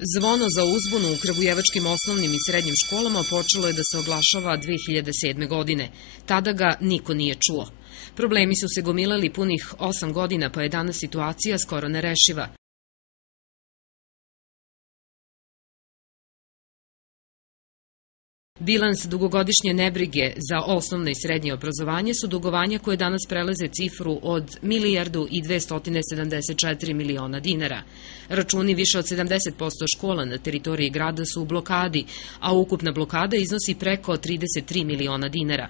Zvono za uzbunu u kragujevačkim osnovnim i srednjim školama počelo je da se oglašava 2007. godine. Tada ga niko nije čuo. Problemi su se gomilali punih 8 godina, pa je danas situacija skoro nerešiva. Bilans dugogodišnje nebrige za osnovno i srednje obrazovanje su dugovanja koje danas prelaze cifru od 1.274 miliona dinara. Računi više od 70% škola na teritoriji grada su u blokadi, a ukupna blokada iznosi preko 33 miliona dinara.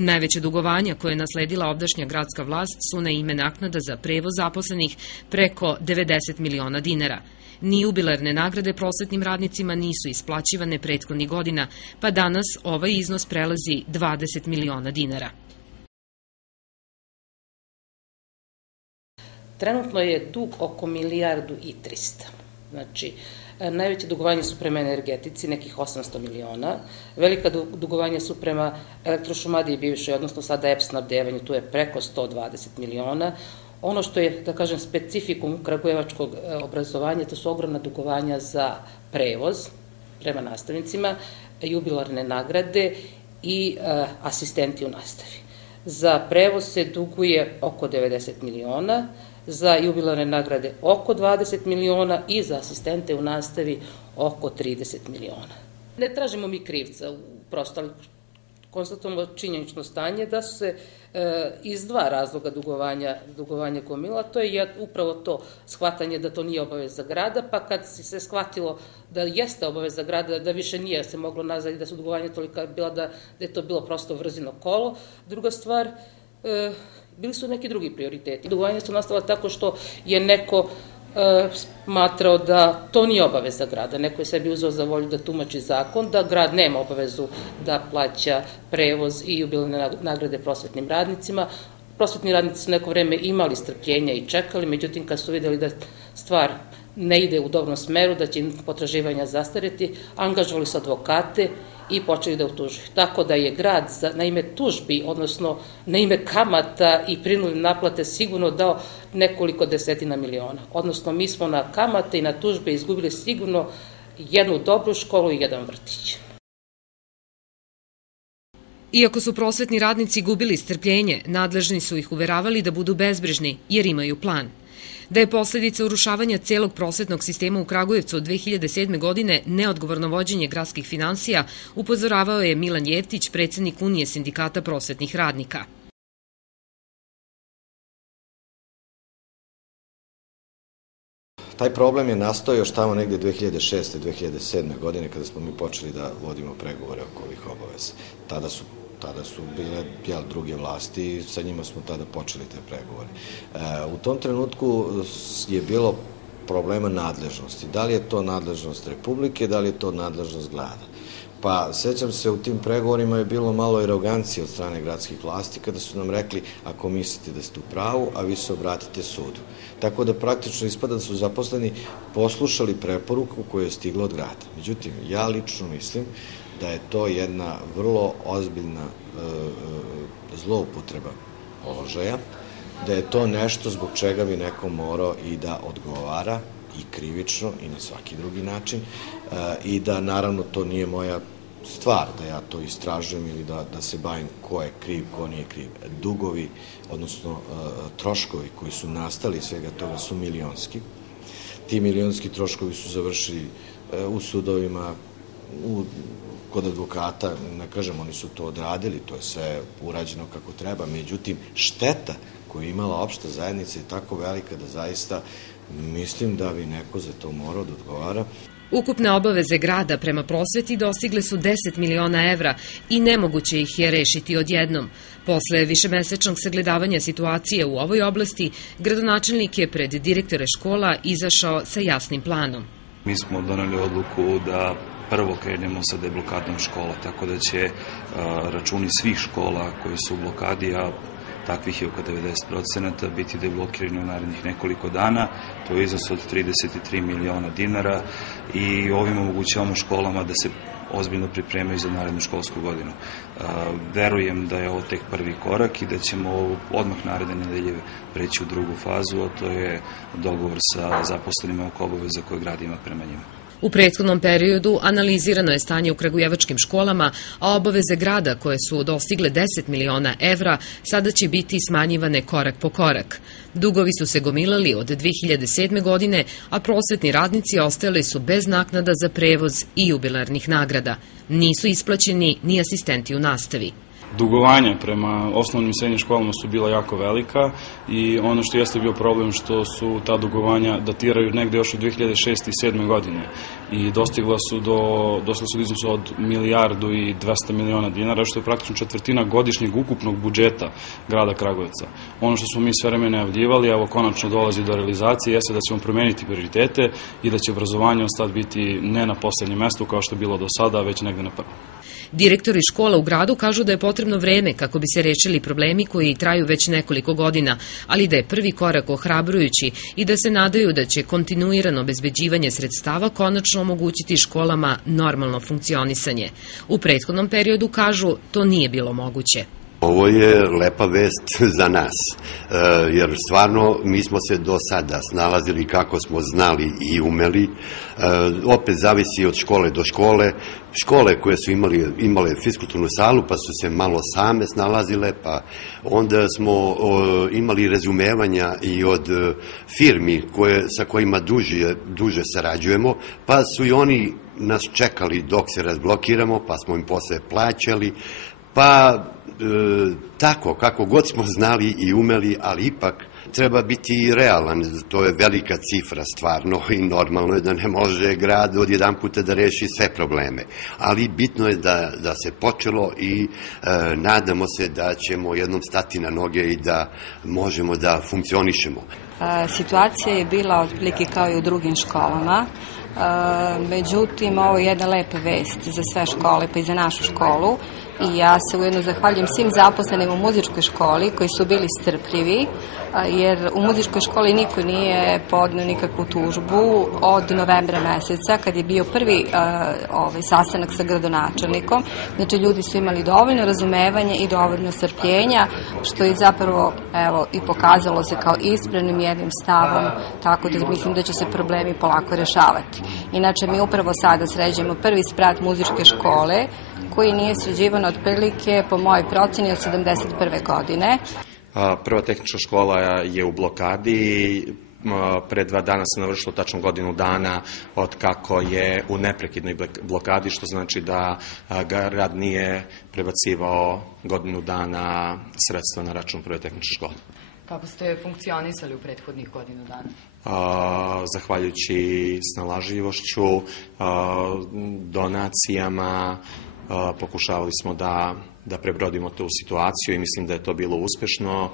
Najveće dugovanja koje je nasledila ovdašnja gradska vlast su na ime naknada za prevoz zaposlenih preko 90 miliona dinara. Ni jubilarne nagrade prosvetnim radnicima nisu isplaćivane prethodnih godina, pa danas ovaj iznos prelazi 20 miliona dinara. Trenutno je dug oko 1.300.000.000. Znači, najveće dugovanje su prema energetici, nekih 800 miliona. Velika dugovanja su prema Elektrošumadiji bivšoj, odnosno sada EPS snabdevanju, tu je preko 120 miliona. Ono što je, da kažem, specifikum kragujevačkog obrazovanja, to su ogromna dugovanja za prevoz prema nastavnicima, jubilarne nagrade i asistenti u nastavi. Za prevoz se duguje oko 90 miliona, za jubilarne nagrade oko 20 miliona i za asistente u nastavi oko 30 miliona. Ne tražimo mi krivca, prosto, ali konstatujemo činjenično stanje da su se iz dva razloga dugovanja gomila. To je upravo to shvatanje da to nije obaveza grada, pa kad se shvatilo da jeste obaveza grada, da više nije se moglo nazvati da su dugovanja tolika bila da je to bilo prosto vrzino kolo. Druga stvar, bili su neki drugi prioriteti. Dugovanja su nastala tako što je neko smatrao da to nije obaveza grada. Neko je sebi uzeo za volju da tumači zakon, da grad nema obavezu da plaća prevoz i jubilarne nagrade prosvetnim radnicima. Prosvetni radnici su neko vreme imali strpljenja i čekali, međutim kad su videli da stvar ne ide u dobrom smeru, da će im potraživanja zastariti, angažovali su advokate i počeli da utužuju. Tako da je grad na ime tužbi, odnosno na ime kamata i prinudne naplate sigurno dao nekoliko desetina miliona. Odnosno mi smo na kamate i na tužbe izgubili sigurno jednu dobru školu i jedan vrtić. Iako su prosvetni radnici gubili strpljenje, nadležni su ih uveravali da budu bezbrižni jer imaju plan. Da je posledica urušavanja celog prosvetnog sistema u Kragujevcu od 2007. godine neodgovorno vođenje gradskih finansija, upozoravao je Milan Jeftić, predsednik Unije sindikata prosvetnih radnika. Taj problem je nastao još tamo negde 2006. 2007. godine kada smo mi počeli da vodimo pregovore oko ovih obaveza. Tada su bile druge vlasti i sa njima smo tada počeli te pregovore. U tom trenutku je bilo problema nadležnosti. Da li je to nadležnost Republike, da li je to nadležnost grada? Pa sećam se, u tim pregovorima je bilo malo arogancije od strane gradskih vlasti kada su nam rekli ako mislite da ste u pravu, a vi se obratite sudu. Tako da praktično ispada da su zaposleni poslušali preporuku koja je stigla od grada. Međutim, ja lično mislim da je to jedna vrlo ozbiljna zloupotreba položaja, da je to nešto zbog čega bi neko morao i da odgovara i krivično i na svaki drugi način i da naravno to nije moja stvar da ja to istražujem ili da se bavim ko je kriv, ko nije kriv. Dugovi, odnosno troškovi koji su nastali svega toga su milionski. Ti milionski troškovi su završili u sudovima, kod advokata, ne kažem, oni su to odradili, to je sve urađeno kako treba, međutim, šteta koju je imala opšta zajednica je tako velika da zaista mislim da bi neko za to morao da odgovara. Ukupne obaveze grada prema prosveti dostigle su 10 miliona evra i nemoguće ih je rešiti odjednom. Posle višemesečnog sagledavanja situacije u ovoj oblasti, gradonačelnik je pred direktore škola izašao sa jasnim planom. Mi smo doneli odluku da prvo krenemo sa deblokadom škola, tako da će računi svih škola koji su u blokadi, a takvih je oko 90%, biti deblokirani u narednih nekoliko dana. To je iznos od 33 miliona dinara i ovim omogućavamo školama da se ozbiljno pripremaju za narednu školsku godinu. Verujem da je ovo tek prvi korak i da ćemo odmah naredne nedelje preći u drugu fazu, a to je dogovor sa zaposlenima oko obaveza koje grad ima prema njima. U prethodnom periodu analizirano je stanje u kragujevačkim školama, a obaveze grada koje su dostigle 10 miliona evra sada će biti smanjivane korak po korak. Dugovi su se gomilali od 2007. godine, a prosvetni radnici ostajali su bez naknada za prevoz i jubilarnih nagrada. Nisu isplaćeni ni asistenti u nastavi. Dugovanja prema osnovnim i srednjim školama su bila jako velika i ono što jeste bio problem što su ta dugovanja datiraju negde još od 2006. i 2007. godine i došli su do iznosa od 1,2 milijarde dinara, što je praktično četvrtina godišnjeg ukupnog budžeta grada Kragujevca. Ono što smo mi sve vreme najavljivali, evo konačno dolazi do realizacije, jeste da ćemo promeniti prioritete i da će obrazovanje ostati biti ne na poslednjem mestu kao što je bilo do sada, već negde na prvom. Direktori škola u gradu kažu da je potrebno vreme kako bi se rešili problemi koji traju već nekoliko godina, ali da je prvi korak ohrabrujući i da se nadaju da će kontinuirano obezbeđivanje sredstava konačno omogućiti školama normalno funkcionisanje. U prethodnom periodu, kažu, to nije bilo moguće. Ovo je lepa vest za nas, jer stvarno mi smo se do sada snalazili kako smo znali i umeli. Opet zavisi od škole do škole. Škole koje su imale fiskulturnu salu pa su se malo same snalazile, pa onda smo imali razumevanja i od firmi sa kojima duže sarađujemo, pa su i oni nas čekali dok se razblokiramo, pa smo im posle plaćali, pa tako, kako god smo znali i umeli, ali ipak treba biti realan, to je velika cifra stvarno i normalno je da ne može grad odjedan puta da reši sve probleme, ali bitno je da se počelo i nadamo se da ćemo jednom stati na noge i da možemo da funkcionišemo. Situacija je bila otprilike kao i u drugim školama, međutim ovo je jedna lepa vest za sve škole pa i za našu školu i ja se ujedno zahvaljujem svim zaposlenim u muzičkoj školi koji su bili strpljivi, jer u muzičkoj školi niko nije podneo nikakvu tužbu od novembra meseca kad je bio prvi sastanak sa gradonačelnikom. Znači ljudi su imali dovoljno razumevanja i dovoljno strpljenja, što je zapravo i pokazalo se kao ispravnim jednim stavom, tako da mislim da će se problemi polako rešavati. Inače mi upravo sada sređujemo prvi sprat muzičke škole koji nije sređivan otprilike po mojoj proceni od 71. godine. Prva tehnička škola je u blokadi. Pre 2 dana se navršilo tačno godinu dana od kako je u neprekidnoj blokadi, što znači da grad nije prebacivao godinu dana sredstva na račun prve tehničke škole. Kako ste funkcionisali u prethodnih godinu dana? Zahvaljujući snalažljivošću, donacijama, pokušavali smo da prebrodimo tu situaciju i mislim da je to bilo uspešno.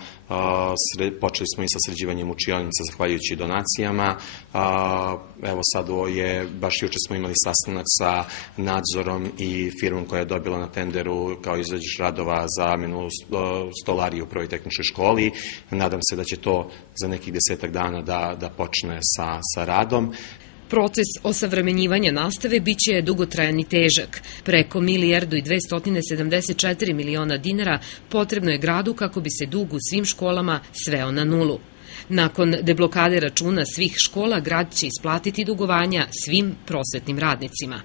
Počeli smo i sa sređivanjem učionica zahvaljujući donacijama. Evo sad baš juče smo imali sastanak sa nadzorom i firmom koja je dobila na tenderu kao izvođač radova za zamenu stolarije u prvoj tehničkoj školi. Nadam se da će to za nekih 10 dana da počne sa radom. Proces osavremenjivanja nastave biće dugotrajan i težak. Preko 1,274 miliona dinara potrebno je gradu kako bi se dug u svim školama sveo na nulu. Nakon deblokade računa svih škola, grad će isplatiti dugovanja svim prosvetnim radnicima.